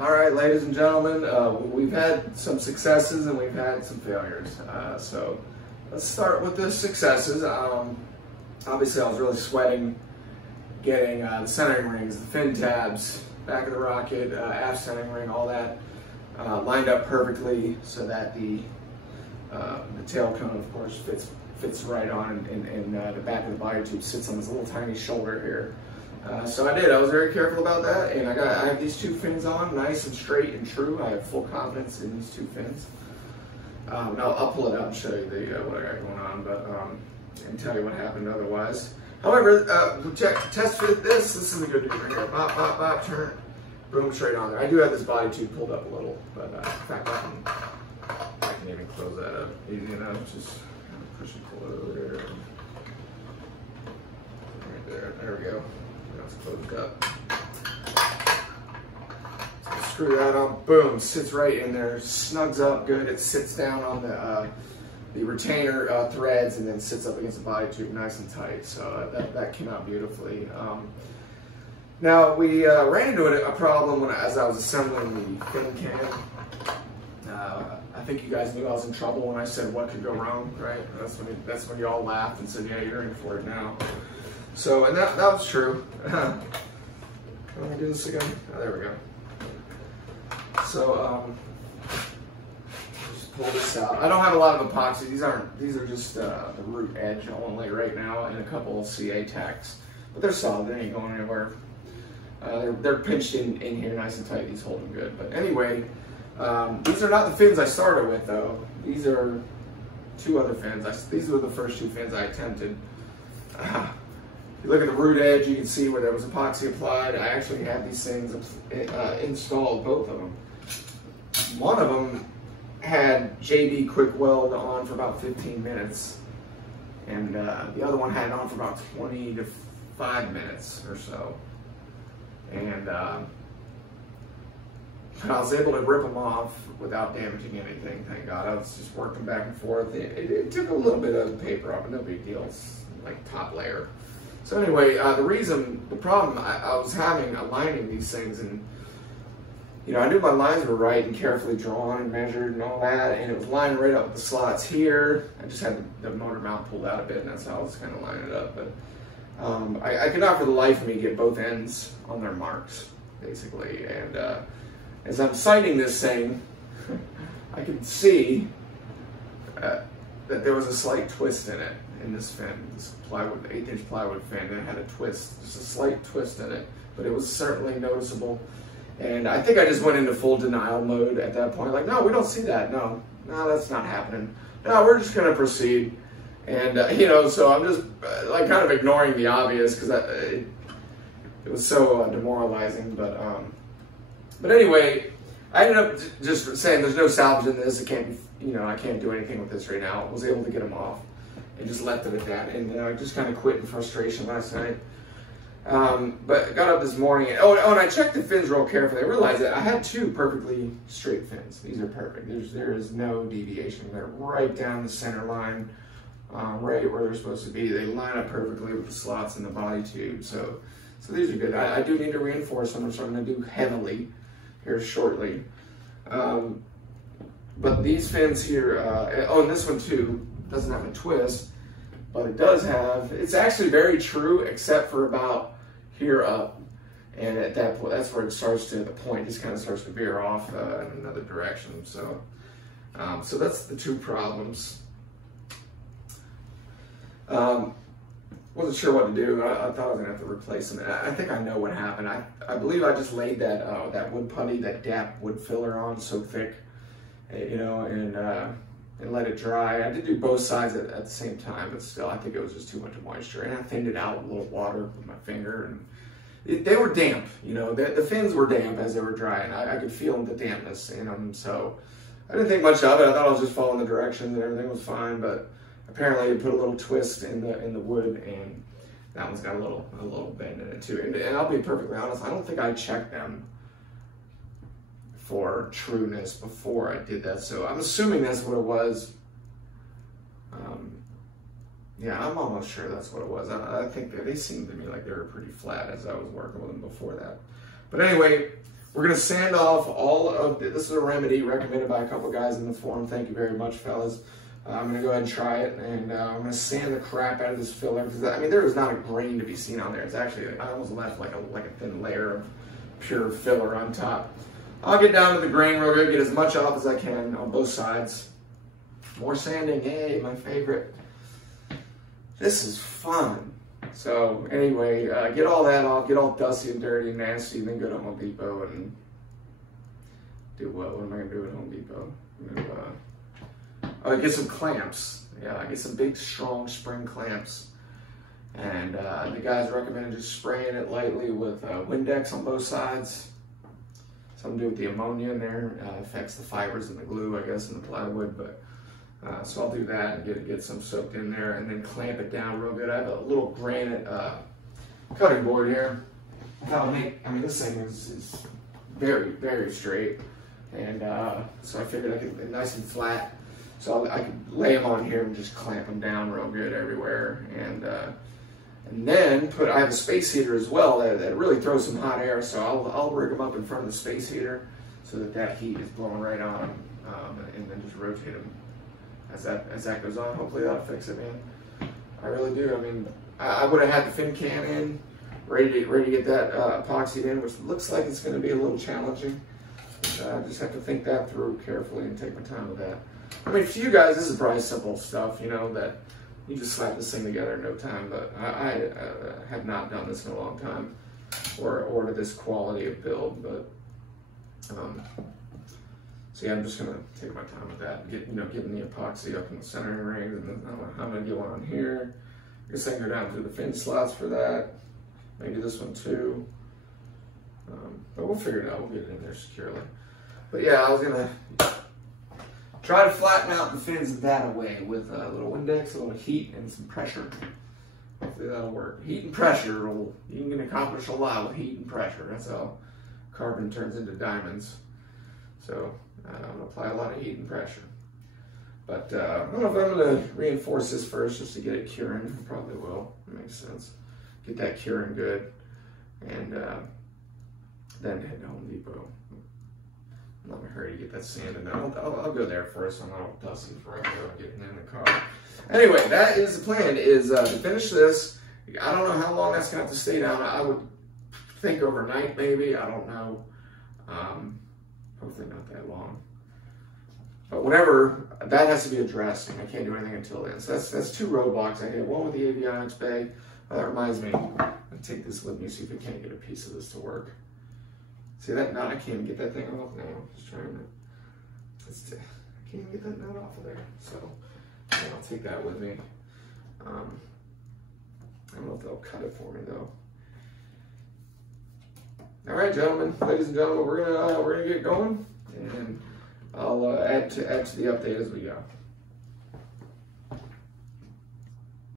All right, ladies and gentlemen, we've had some successes and we've had some failures. So let's start with the successes. Obviously, I was really sweating getting the centering rings, the fin tabs, back of the rocket, aft centering ring, all that lined up perfectly so that the tail cone, of course, fits right on, and the back of the body tube sits on this little tiny shoulder here. So I did. I was very careful about that, and I have these two fins on, nice and straight and true. I have full confidence in these two fins. I'll pull it out and show you what I got going on, but and tell you what happened otherwise. However, test fit this. This is a good deal right here. Bop, bop, bop, turn, boom, straight on there. I do have this body tube pulled up a little, but in fact, I can even close that up easy enough. Just kind of push and pull it over there. Right there. There we go. Now it's closed up. So screw that on. Boom. Sits right in there. Snugs up good. It sits down on the retainer threads and then sits up against the body tube nice and tight. So that came out beautifully. Now we ran into a problem as I was assembling the fin cam. I think you guys knew I was in trouble when I said what could go wrong, right? That's when you all laughed and said, yeah, you're in for it now. So, and that was true. Can I do this again? Oh, there we go. So, just pull this out. I don't have a lot of epoxy. These are just the root edge only right now, and a couple of CA tacks. But they're solid. They ain't going anywhere. They're pinched in here nice and tight. These hold them good. But anyway, these are not the fins I started with, though. These are two other fins. These were the first two fins I attempted. If you look at the root edge, you can see where there was epoxy applied. I actually had these things installed, both of them. One of them had JB Quick Weld on for about 15 minutes, and the other one had it on for about 20 to 5 minutes or so. And I was able to rip them off without damaging anything, thank God. I was just working back and forth. It took a little bit of paper off, but no big deal. It's like top layer. So anyway, the problem I was having aligning these things, and you know, I knew my lines were right and carefully drawn and measured and all that, and it was lined right up with the slots here. I just had the motor mount pulled out a bit, and that's how I was kind of lining it up. But I could not for the life of me get both ends on their marks, basically. And as I'm sighting this thing, I could see that there was a slight twist in it, in this fin, this plywood, 1/8" plywood fin. It had a twist, just a slight twist in it, but it was certainly noticeable. And I think I just went into full denial mode at that point. Like, no, we don't see that. No, that's not happening. No, we're just going to proceed. And, you know, so I'm just like kind of ignoring the obvious because it was so demoralizing. But anyway, I ended up just saying there's no salvage in this. It can't, you know, I can't do anything with this right now. I was able to get them off and just left it at that. And I just kind of quit in frustration last night. But got up this morning, and I checked the fins real carefully. I realized that I had two perfectly straight fins. These are perfect. There is no deviation. They're right down the center line, right where they're supposed to be. They line up perfectly with the slots in the body tube. So these are good. I do need to reinforce them, which I'm going to do heavily here shortly. But these fins here, and this one too, doesn't have a twist, but it does have, it's actually very true except for about here up, and at that point, that's where it starts to, the point just kind of starts to veer off in another direction. So that's the two problems. Wasn't sure what to do. I thought I was gonna have to replace them. I think I know what happened. I believe I just laid that wood putty, that DAP wood filler on so thick, you know, and let it dry. I did do both sides at the same time, but still, I think it was just too much moisture. And I thinned it out with a little water with my finger, and they were damp. You know, the fins were damp as they were drying. I could feel the dampness in them, so I didn't think much of it. I thought I was just following the directions and everything was fine, but apparently it put a little twist in the wood, and that one's got a little bend in it too. And I'll be perfectly honest, I don't think I checked them for trueness before I did that, so I'm assuming that's what it was. Yeah, I'm almost sure that's what it was. I think that they seemed to me like they were pretty flat as I was working with them before that. But anyway, we're going to sand off all of this. Is a remedy recommended by a couple guys in the forum. Thank you very much, fellas. I'm going to go ahead and try it, and I'm going to sand the crap out of this filler, because I mean, there is not a grain to be seen on there. It's actually, I almost left like a thin layer of pure filler on top. I'll get down to the grain real good, get as much off as I can on both sides. More sanding, hey, my favorite. This is fun. So anyway, get all that off, get all dusty and dirty and nasty, and then go to Home Depot and do what? What am I going to do at Home Depot? Get some clamps. Yeah, get some big, strong spring clamps. And the guys recommended just spraying it lightly with Windex on both sides. Something to do with the ammonia in there. Affects the fibers and the glue, I guess, in the plywood. But so I'll do that and get some soaked in there, and then clamp it down real good. I have a little granite cutting board here. That'll make, I mean, this thing is very, very straight. And so I figured I could, nice and flat. So I could lay them on here and just clamp them down real good everywhere. And then I have a space heater as well that really throws some hot air. So I'll rig them up in front of the space heater so that heat is blowing right on them, and then just rotate them as that goes on. Hopefully that'll fix it, man. I really do. I mean, I would have had the fin can in, ready to get that epoxied in, which looks like it's going to be a little challenging. I just have to think that through carefully and take my time with that. I mean, for you guys, this is probably simple stuff, you know, that you just slap this thing together in no time, but I have not done this in a long time, or to this quality of build, but, so yeah, I'm just gonna take my time with that, getting the epoxy up in the centering rings, and then I'm gonna get one on here. I guess I can go down through the fin slots for that, maybe this one too, but we'll figure it out, we'll get it in there securely. But yeah, I was gonna try to flatten out the fins that way with a little Windex, a little heat, and some pressure. Hopefully that'll work. Heat and pressure, you can accomplish a lot with heat and pressure. That's how carbon turns into diamonds. So I'm gonna apply a lot of heat and pressure. But I don't know if I'm gonna reinforce this first just to get it curing. I probably will, it makes sense. Get that curing good, and then head to Home Depot. I'm not in a hurry to get that sanded. I'll go there first. I'm not dusty before I go getting in the car. Anyway, that is the plan, is to finish this. I don't know how long that's going to have to stay down. I would think overnight maybe. I don't know. Hopefully not that long. But whenever, that has to be addressed, and I can't do anything until then. So that's two roadblocks I hit. One with the avionics bay. That reminds me, I'll take this with me, see if I can't get a piece of this to work. See that knot? I can't even get that thing off now. Just trying to. I can't even get that knot off of there. So yeah, I'll take that with me. I don't know if they'll cut it for me though. All right, gentlemen, ladies and gentlemen, we're gonna get going, and I'll add to the update as we go.